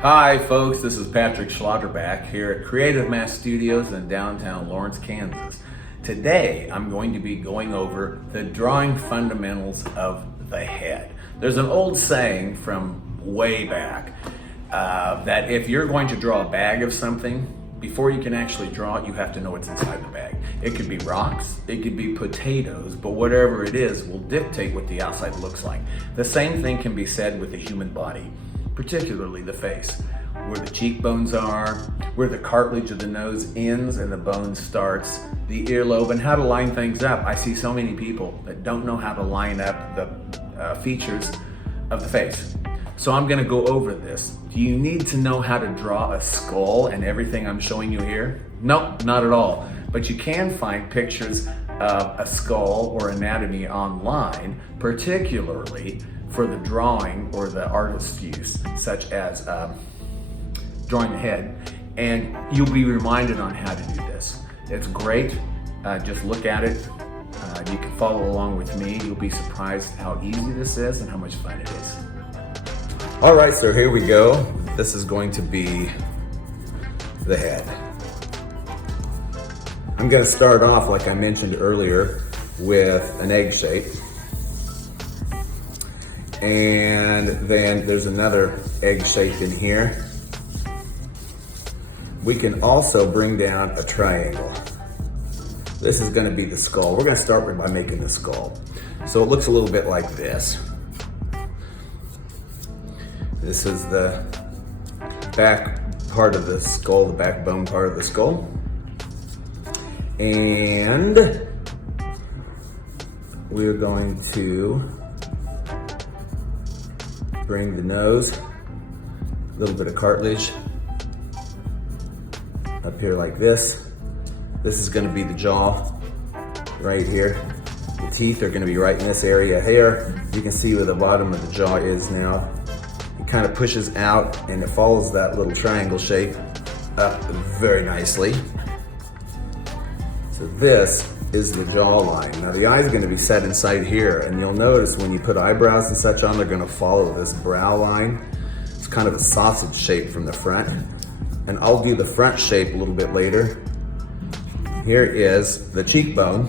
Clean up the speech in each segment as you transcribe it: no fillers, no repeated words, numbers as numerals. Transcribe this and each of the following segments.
Hi folks, this is Patrick Schlotterback here at Creative Mass Studios in downtown Lawrence, Kansas. Today I'm going to be going over the drawing fundamentals of the head. There's an old saying from way back that if you're going to draw a bag of something, before you can actually draw it, you have to know what's inside the bag. It could be rocks, it could be potatoes, but whatever it is will dictate what the outside looks like. The same thing can be said with the human body, particularly the face, where the cheekbones are, where the cartilage of the nose ends and the bone starts, the earlobe, and how to line things up. I see so many people that don't know how to line up the features of the face. So I'm gonna go over this. Do you need to know how to draw a skull and everything I'm showing you here? No, not at all. But you can find pictures of a skull or anatomy online, particularly for the drawing or the artist's use, such as drawing the head, and you'll be reminded on how to do this. It's great, just look at it. You can follow along with me. You'll be surprised how easy this is and how much fun it is. All right, so here we go. This is going to be the head. I'm gonna start off, like I mentioned earlier, with an egg shape. And then there's another egg shape in here. We can also bring down a triangle. This is gonna be the skull. We're gonna start by making the skull. So it looks a little bit like this. This is the back part of the skull, the backbone part of the skull. And we're going to bring the nose, a little bit of cartilage up here like this. This is gonna be the jaw right here. The teeth are gonna be right in this area here. You can see where the bottom of the jaw is now. It kind of pushes out and it follows that little triangle shape up very nicely. So this is the jawline. Now the eye's gonna be set inside here, and you'll notice when you put eyebrows and such on, they're gonna follow this brow line. It's kind of a sausage shape from the front. And I'll do the front shape a little bit later. Here is the cheekbone,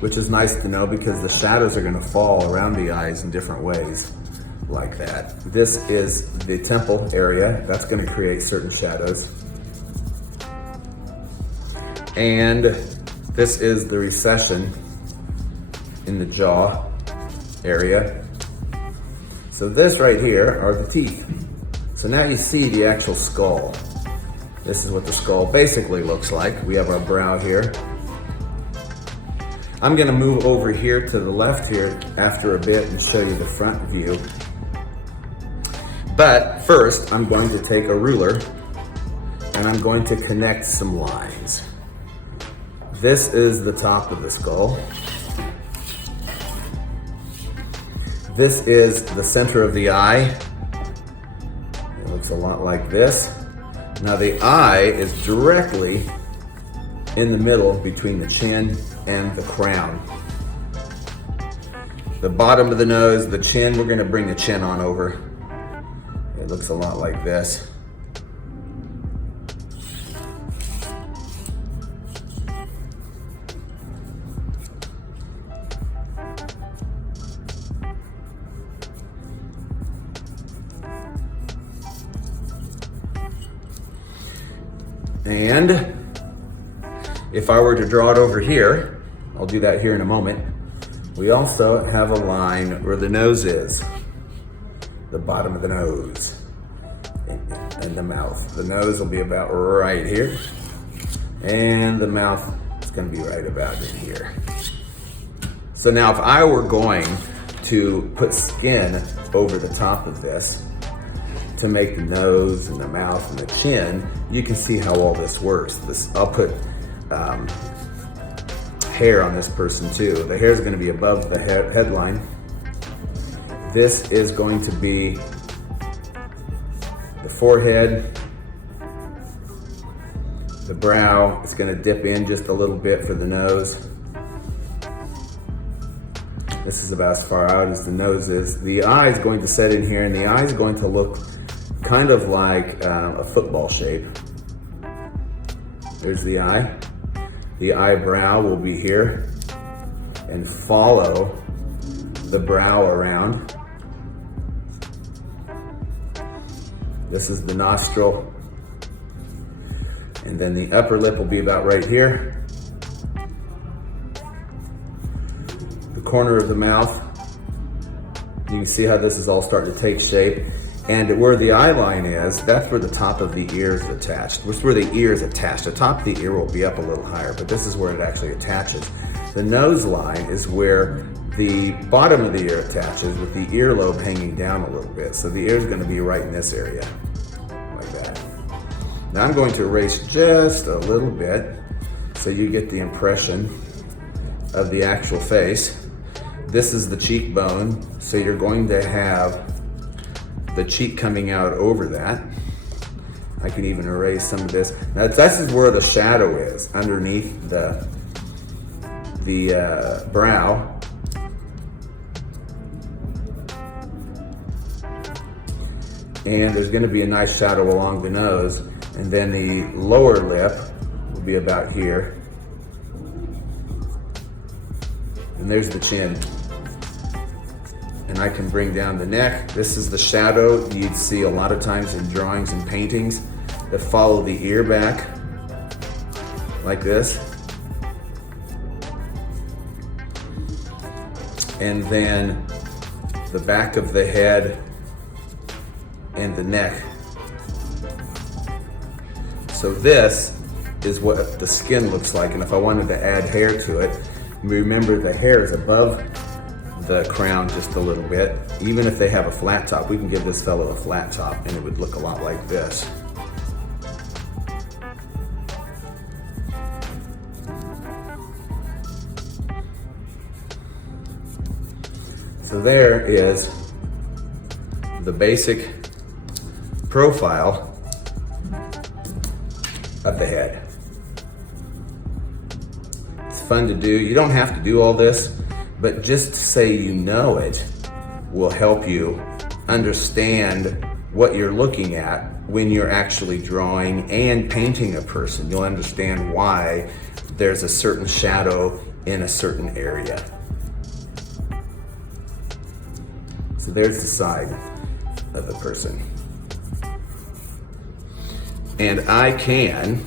which is nice to know because the shadows are gonna fall around the eyes in different ways, like that. This is the temple area. That's gonna create certain shadows. And this is the recession in the jaw area. So this right here are the teeth. So now you see the actual skull. This is what the skull basically looks like. We have our brow here. I'm gonna move over here to the left here after a bit and show you the front view. But first, I'm going to take a ruler and I'm going to connect some lines. This is the top of the skull. This is the center of the eye. It looks a lot like this. Now the eye is directly in the middle between the chin and the crown. The bottom of the nose, the chin, we're gonna bring the chin on over. It looks a lot like this. And if I were to draw it over here, I'll do that here in a moment. We also have a line where the nose is, the bottom of the nose, and the mouth. The nose will be about right here, and the mouth is gonna be right about in here. So now if I were going to put skin over the top of this, to make the nose and the mouth and the chin, you can see how all this works. I'll put hair on this person too. The hair is going to be above the headline. This is going to be the forehead, the brow. It's going to dip in just a little bit for the nose. This is about as far out as the nose is. The eye is going to set in here, and the eye is going to look kind of like a football shape. There's the eye. The eyebrow will be here and follow the brow around. This is the nostril. And then the upper lip will be about right here. The corner of the mouth. You can see how this is all starting to take shape. And where the eye line is, that's where the top of the ear is attached. This is where the ear is attached. The top of the ear will be up a little higher, but this is where it actually attaches. The nose line is where the bottom of the ear attaches, with the earlobe hanging down a little bit. So the ear is going to be right in this area, like that. Now I'm going to erase just a little bit so you get the impression of the actual face. This is the cheekbone, so you're going to have the cheek coming out over that. I can even erase some of this. Now this is where the shadow is, underneath the brow. And there's going to be a nice shadow along the nose, and then the lower lip will be about here. And there's the chin. And I can bring down the neck. This is the shadow you'd see a lot of times in drawings and paintings that follow the ear back, like this. And then the back of the head and the neck. So this is what the skin looks like, and if I wanted to add hair to it, remember the hair is above the crown just a little bit. Even if they have a flat top, we can give this fellow a flat top and it would look a lot like this. So there is the basic profile of the head. It's fun to do. You don't have to do all this, but just to say you know it will help you understand what you're looking at when you're actually drawing and painting a person. You'll understand why there's a certain shadow in a certain area. So there's the side of the person. And I can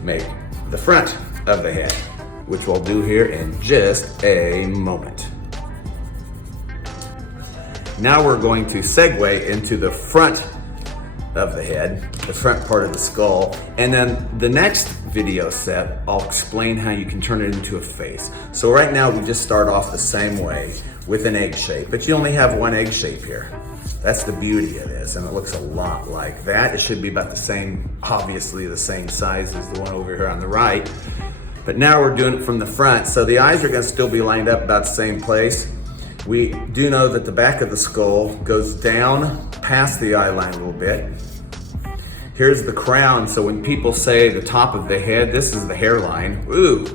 make the front of the head, which we'll do here in just a moment. Now we're going to segue into the front of the head, the front part of the skull, and then the next video set, I'll explain how you can turn it into a face. So right now we just start off the same way with an egg shape, but you only have one egg shape here. That's the beauty of this, and it looks a lot like that. It should be about the same, obviously the same size as the one over here on the right. But now we're doing it from the front, so the eyes are going to still be lined up about the same place. We do know that the back of the skull goes down past the eye line a little bit. Here's the crown, so when people say the top of the head, this is the hairline. Ooh,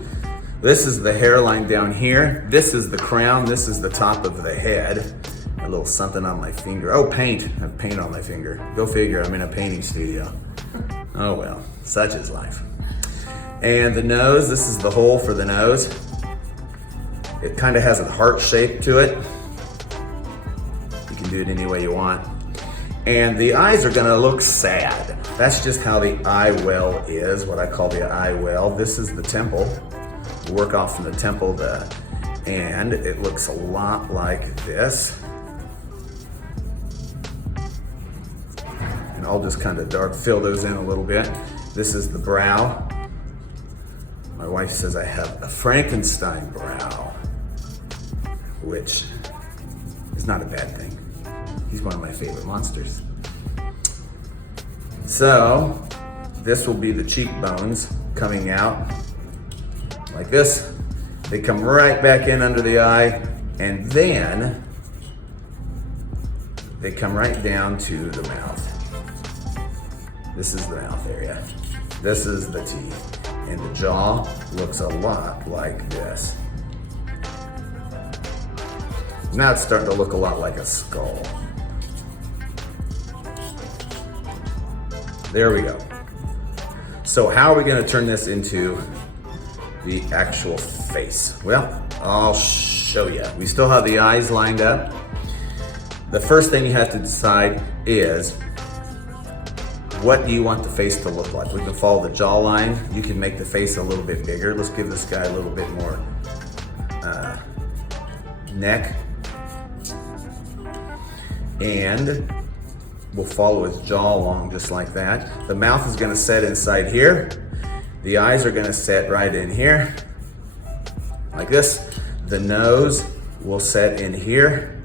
this is the hairline down here. This is the crown, this is the top of the head. A little something on my finger. Oh, paint. I have paint on my finger. Go figure, I'm in a painting studio. Oh well, such is life. And the nose, this is the hole for the nose. It kind of has a heart shape to it. You can do it any way you want. And the eyes are gonna look sad. That's just how the eye well is, what I call the eye well. This is the temple. We'll work off from the temple, and it looks a lot like this. And I'll just kind of fill those in a little bit. This is the brow. My wife says I have a Frankenstein brow, which is not a bad thing. He's one of my favorite monsters. So this will be the cheekbones coming out like this. They come right back in under the eye, and then they come right down to the mouth. This is the mouth area. This is the teeth. And the jaw looks a lot like this. Now it's starting to look a lot like a skull. There we go. So how are we going to turn this into the actual face? Well, I'll show you. We still have the eyes lined up. The first thing you have to decide is, what do you want the face to look like? We can follow the jawline. You can make the face a little bit bigger. Let's give this guy a little bit more neck. And we'll follow his jaw along just like that. The mouth is gonna set inside here. The eyes are gonna set right in here, like this. The nose will set in here.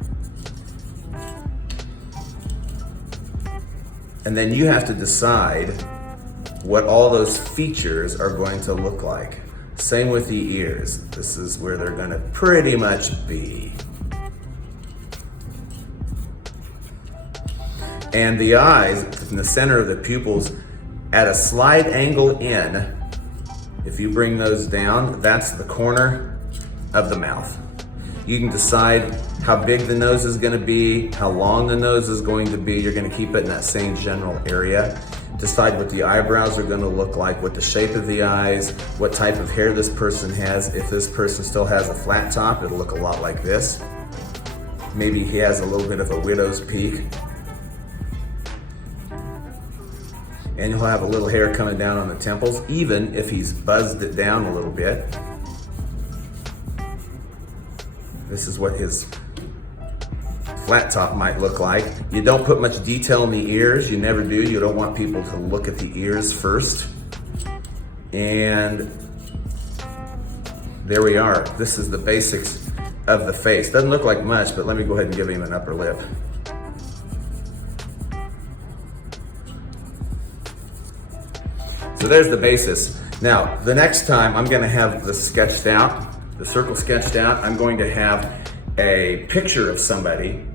And then you have to decide what all those features are going to look like. Same with the ears. This is where they're gonna pretty much be. And the eyes, in the center of the pupils, at a slight angle in, if you bring those down, that's the corner of the mouth. You can decide how big the nose is gonna be, how long the nose is going to be. You're gonna keep it in that same general area. Decide what the eyebrows are gonna look like, what the shape of the eyes, what type of hair this person has. If this person still has a flat top, it'll look a lot like this. Maybe he has a little bit of a widow's peak. And he'll have a little hair coming down on the temples, even if he's buzzed it down a little bit. This is what his flat top might look like. You don't put much detail in the ears. You never do. You don't want people to look at the ears first. And there we are. This is the basics of the face. Doesn't look like much, but let me go ahead and give him an upper lip. So there's the basis. Now, the next time I'm gonna have this sketched out, the circle sketched out. I'm going to have a picture of somebody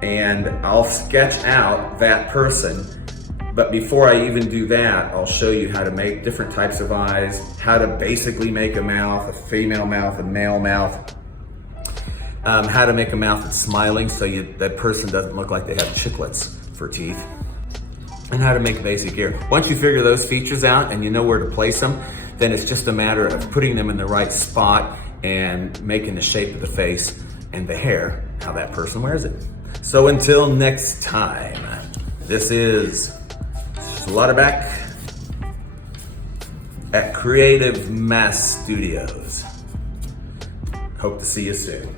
and I'll sketch out that person. But before I even do that, I'll show you how to make different types of eyes, how to basically make a mouth, a female mouth, a male mouth, how to make a mouth that's smiling so that person doesn't look like they have chiclets for teeth, and how to make a basic ear. Once you figure those features out and you know where to place them, then it's just a matter of putting them in the right spot and making the shape of the face and the hair, how that person wears it. So until next time, this is Slaughterback at Creative Mass Studios. Hope to see you soon.